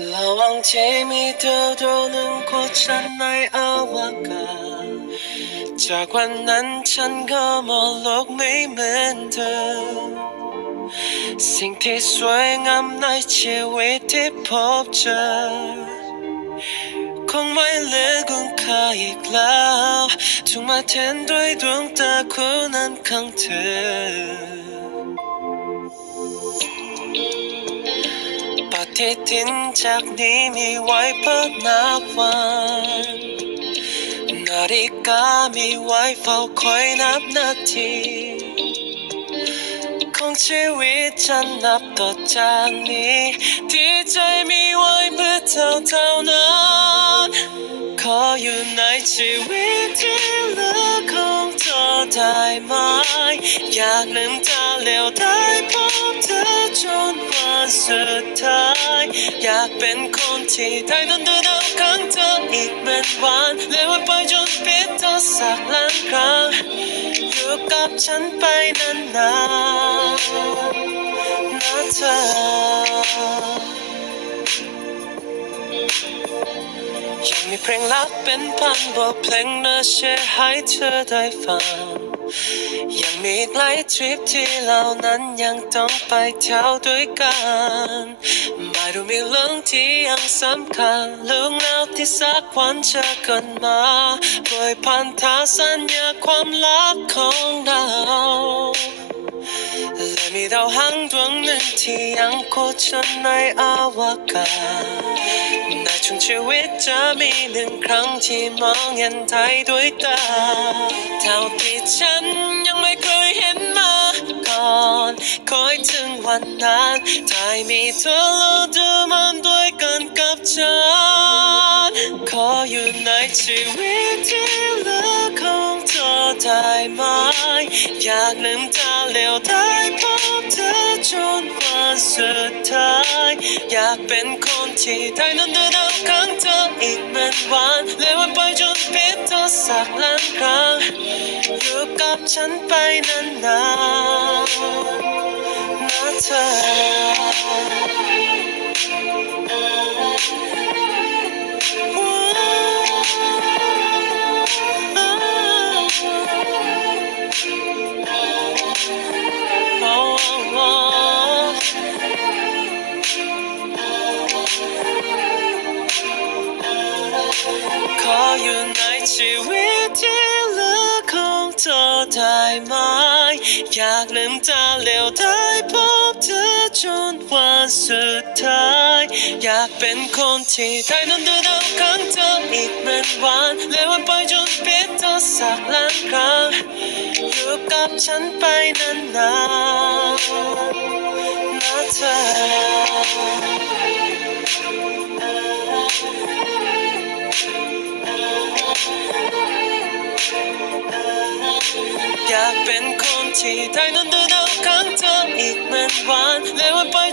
ระหว่างที่มีเธอดวงหนึ่งคู่ฉันในอวกาศจากวันนั้นฉันก็มองโลกไม่เหมือนเธอสิ่งที่สว ฏิทินจากนี้มีไว้เพื่อนับวันนาฬิกามีไว้เฝ้าคอยนับนาทีของชีวิตฉันนับต่อจากนี้ที่ใจมีไว้เพื่อเธอเท่านั้นขออยู่ในชีวิตที่เหลือของเธอได้ไหมอยากลืมตาเร็วได้ อยากเป็นคนที่ได้นอนดูดาวข้างเธออีกเป็นวันและวันไปจนปิดเธอสักล้านครั้งอยู่กับฉันไปนานๆนะเธอยังมีเพลงลับเป็นพันบทเพลงน่าเชื่อให้เธอได้ฟัง มีหลายทริปที่เรานั้นยังต้องไปเที่ยวด้วยกันไม่รู้มีเรื่องที่ยังสำคัญเรื่องราวที่สักวันเจอกันมาโดยพันธสัญญาความลับของเราและมีดาวหางดวงหนึ่งที่ยังโคจรในอวกาศในช่วงชีวิตจะมีหนึ่งครั้งที่มองเห็นไทยด้วยตา วันนั้นได้มีเธอแล้วดูมันด้วยกันกับฉัน ขออยู่ในชีวิตที่เหลือของเธอได้ไหม อยากลืมตาเร็วได้พบเธอจนวันสุดท้าย อยากเป็นคนที่ได้นอนดูดาวข้างเธออีกเป็นวันและวันไปจนปิดเธอสักล้านครั้งอยู่กับฉันไปนานๆ เธอ ขออยู่ในชีวิตที่เหลือของเธอได้ไหม อยากลืมตาเร็วได้พบเธอ จนวันสุดท้าย อยากเป็นคนที่ได้นอนดูดาวข้างเธออีกเป็นวันและวันไปจนปิดเธอสักล้านครั้งอยู่กับฉันไปนานๆนะเธอ อยากเป็นคนที่ได้นอนดูดาวข้าง one.